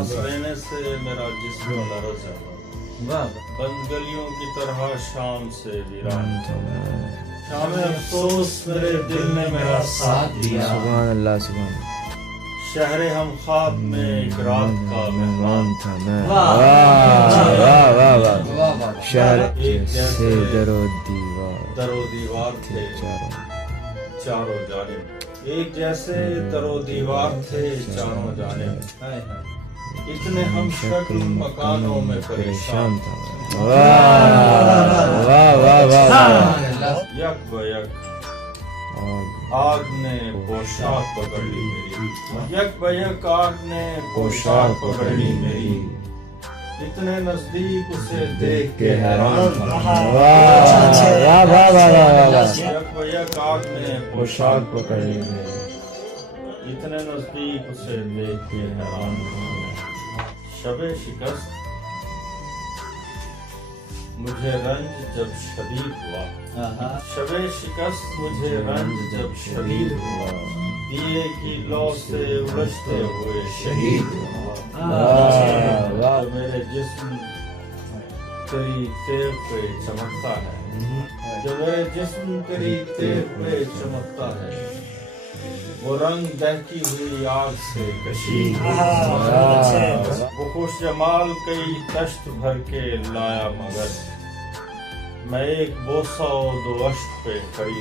सांस लेने से मेरा जिस्म लरज़ जाता, बंद गलियों की तरह शाम से वीरान। शाम अफसोस मेरे दिल ने मेरा साथ दिया। सुभान अल्लाह, सुभान अल्लाह। शहरे हम ख्वाब में एक रात का मेहमान था मैं। वाह वाह वाह वाह। शहर एक से जैसे दरो दीवार थे चारों। चारों जानिब, एक जैसे दरो दीवार थे चारों जानिब। इतने हम शक्ल मकानों में परेशान था। वाह वाह वाह वाह। यक ब यक आग ने पोशाक पकड़ ली मेरी, यक ब यक आग ने पोशाक पकड़ ली मेरी। इतने नजदीक उसे देख के हैरान था। वाह वाह वाह। यक ब यक आग ने पोशाक पकड़ ली मेरी, इतने नजदीक उसे देख के हैरान था। शबे शिकस्त मुझे रंज जब शदीद हुआ, शबे शिकस्त मुझे रंज जब शदीद हुआ, दिए की लौ से उलझते हुए शहीद हुआ। जो मेरे जिस्म तेरी तेव पे चमकता है, जो मेरे जिस्म तेरी तेव पे चमकता है, वो रंग बहकी हुई आग से कशीद। वो खुश जमाल कई तश्त भर के लाया मगर मैं एक बोसा और दो अश्क पे खड़ी।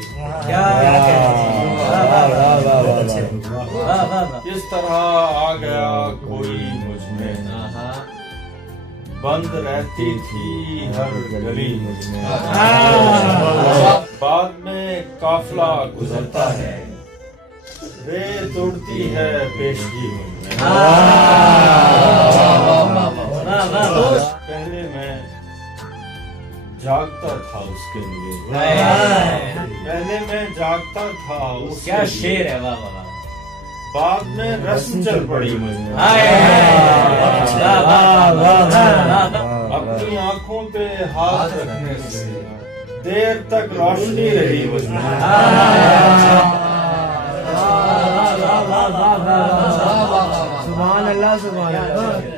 किस तरह आ गया कोई मुझ में, बंद रहती थी हर गली मुझ में। बाद में काफिला गुजरता है, रेत उड़ती है पेशगी में। पहले मैं जागता था उसके लिए, पहले मैं जागता था उसके क्या लिए। शेर है, वाह वाह। बाद में रस्म चल पड़ी मुझे, अपनी आंखों पे हाथ रखने से देर तक रोशनी रही मुझमें। सुभान अल्लाह, सुभान अल्लाह।